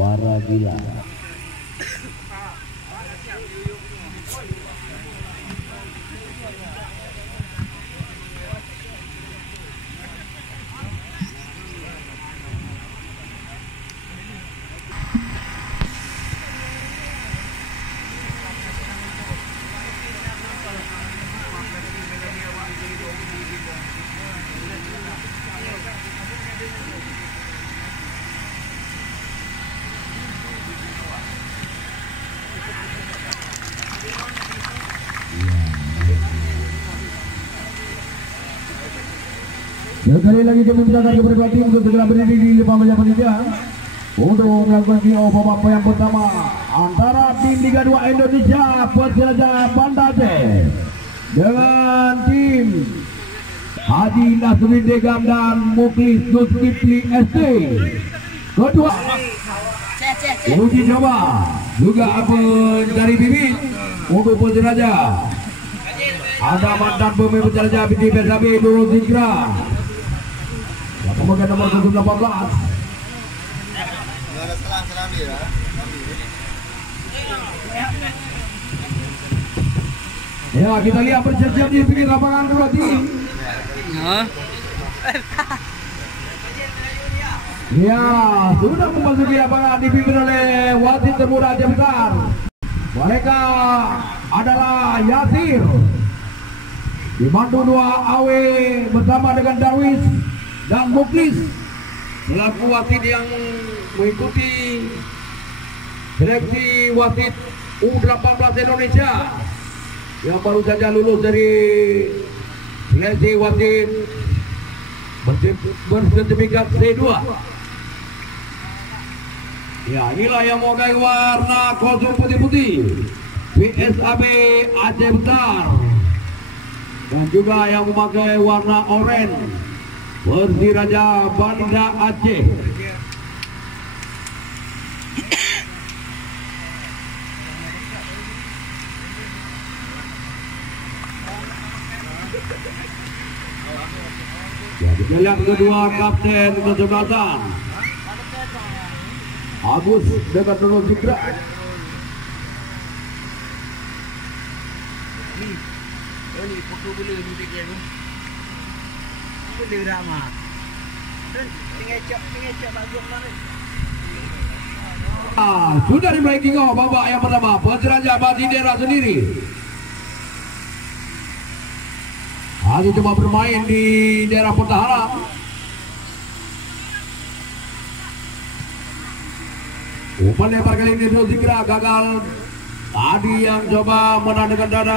Suara gila. Sekali lagi kami mintakan kepada dua tim untuk segera berdiri di depan meja panitia untuk melakukan kick-off babak yang pertama antara tim Liga 2 Indonesia Persiraja Banda Aceh dengan tim Haji Nasruddin Degam dan Muklis Zulkifli SC. Kedua uji coba juga apa dari bibit untuk Persiraja. Ada mantan pemain Persiraja BT PSAB Nurul Zikra. Kemudian nomor 18. Ya, kita lihat bersiap-siap di pinggir lapangan dua tim. Ya, sudah memasuki lapangan dipimpin oleh wasit termuda Aceh Besar. Mereka adalah Yasir, dibantu dua Awe bersama dengan Darwis dan Muklis selaku wasit yang mengikuti seleksi wasit U18 Indonesia yang baru saja lulus dari seleksi wasit bersertifikat C2. Ya, inilah yang memakai warna kostum putih-putih PSAB Aceh Besar dan juga yang memakai warna oranye Persiraja Banda Aceh. Jadi yang kedua kapten kesebelasan Agus dengan Nurul Zikra. Ini foto boleh ni boleh ramah. Tinggal bagus mana? Sudah dimulai kick-off babak yang pertama. Persiraja bagi daerah sendiri. Hari coba bermain di daerah pertahanan. Umpan lebar kali ini Nurul Zikra gagal. Tadi yang coba menandaikan dada.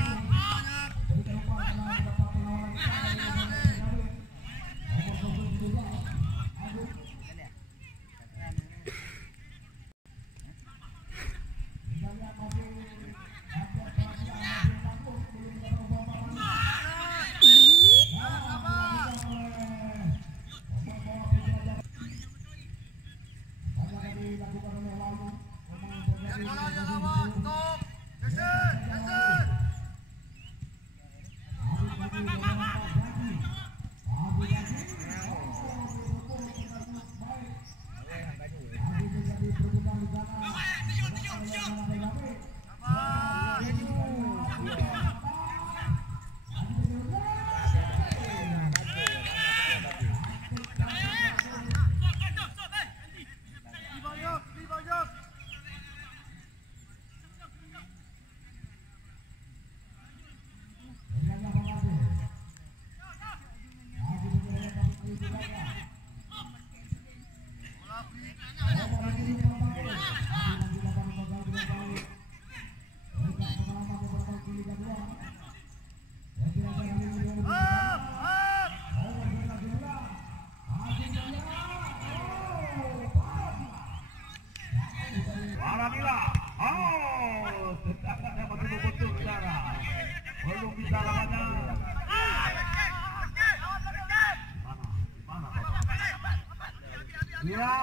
Ya,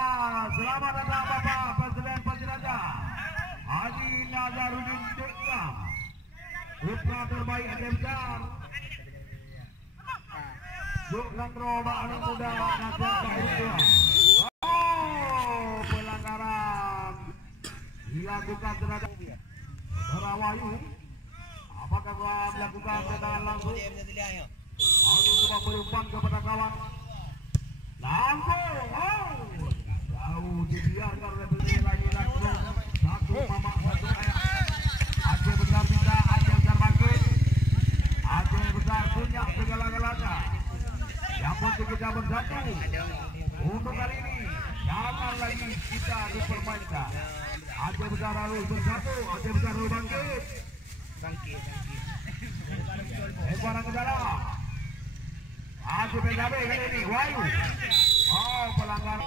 selamat datang Bapak Presiden Persiraja Haji Nasruddin Degam, putra terbaik Aceh Besar. Duk kontrol anak muda Nasir Bahir. Oh, pelanggaran dilakukan terhadap saudara Wahyu. Apakah melakukan tendangan langsung? Atau coba berumpan kepada kawan? Langsung, jauh dibiarkan oleh berdiri lagi langsung. Satu mamak, satu ayat. Aceh Besar bisa, Aceh Besar bangkit. Aceh Besar punya segala-galanya. Yang penting kita bersatu. Untuk kali ini, jangan lagi kita dipermainkan. Aceh Besar harus bersatu, Aceh Besar harus bangkit. Lemparan ke dalam. Aceh PKB kali ini, Wahyu. Oh, pelanggaran.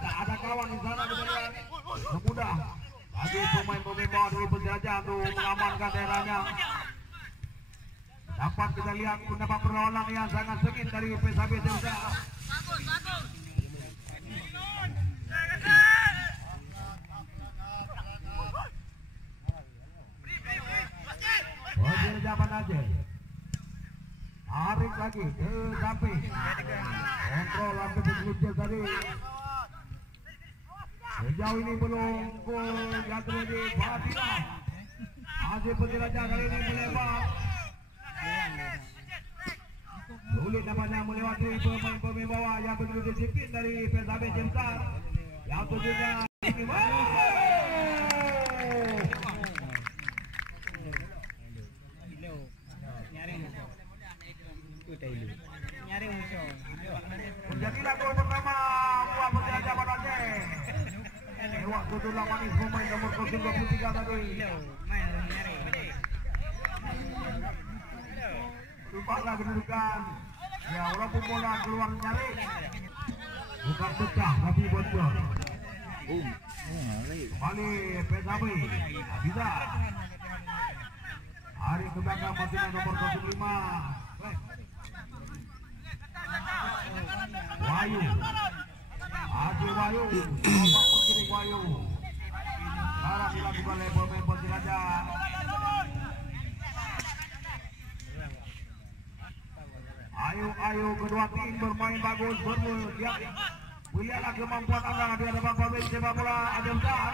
Tak ada kawan di sana berjalan. Semudah. Lagi pemain-pemain bawah dari penjajah untuk mengamankan daerahnya. Dapat kita lihat pendapat perlawanan yang sangat sengit dari PSAB Jemsa. Bagi jaman Aceh. Tarik lagi ke samping. Kontrol sampai berkeluncur tadi. Sejauh ini belum gol yang terjadi. Fadila Aceh penjelajah kali ini melebar. Sulit dapatnya melewati pemain-pemain bawah yang begitu disiplin dari PSAB Jemsar. Yang tujuannya ini menjadilah gol pertama buat penjelajah Banda Aceh. Lewat tutulan manis pemain nomor 23 tadi. Rupanya kedudukan. Ya, walaupun bola keluar nyari. Bukan pecah tapi bocor. Kembali PSAB. Bisa. Hari ke belakang masih nomor 05. Wahyu. Aceh Wahyu. Nomor kiri Wahyu. Sekarang dilakukan oleh pemain penjelajah. Ayo kedua tim bermain bagus, lihatlah kemampuan anda di hadapan pemain sepak bola Aceh Besar.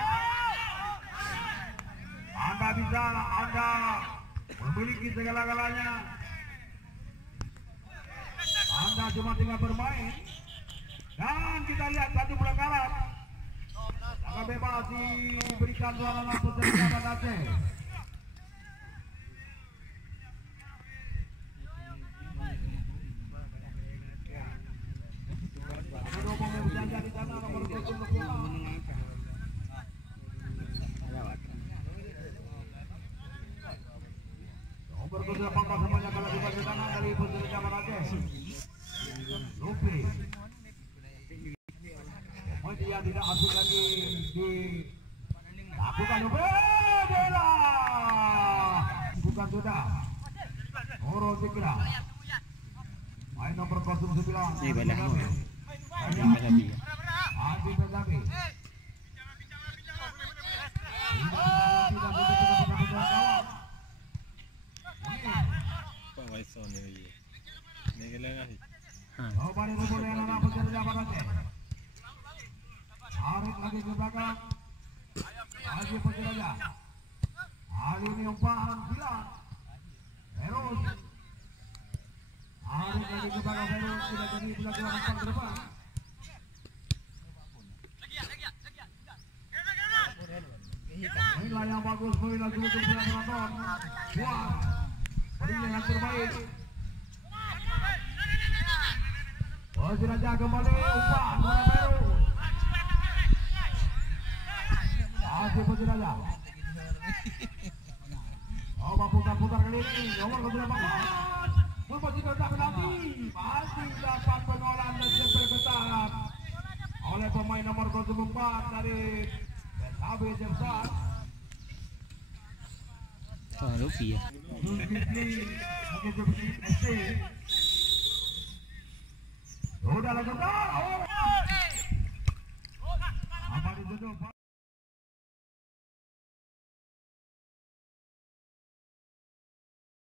Anda bisa, anda memiliki segala-galanya. Anda cuma tinggal bermain. Dan kita lihat satu pelanggaran. Maka bebas diberikan suara langsung dari Banda Aceh. Nomor 28 semuanya kalau dibagi kanan dari penjelajah Banda Aceh. Lupi. Dia tidak asing lagi dilakukan bola. Bukan sudah. Oro Zikra. Main nomor 09. Ini banyak. Adi Bezabi. Tarik lagi ke belakang. Lagi penjelajah. Hari ini umpan hilang. Terus. Tarik lagi ke belakang terus. Tidak jadi dilakukan umpan ke depan. Inilah yang bagus. Inilah juga penonton. Buat. Inilah yang terbaik. Penjelajah kembali umpan bola baru. Aceh penjelajah. Coba putar-putar kali ini. Nomor ke-8. Memposisikan tak penalti. Masih dapat pengolahan dan jempol ketat oleh pemain nomor 04 dari PSAB Jemsar. Lupi ya. Sudah lakukan.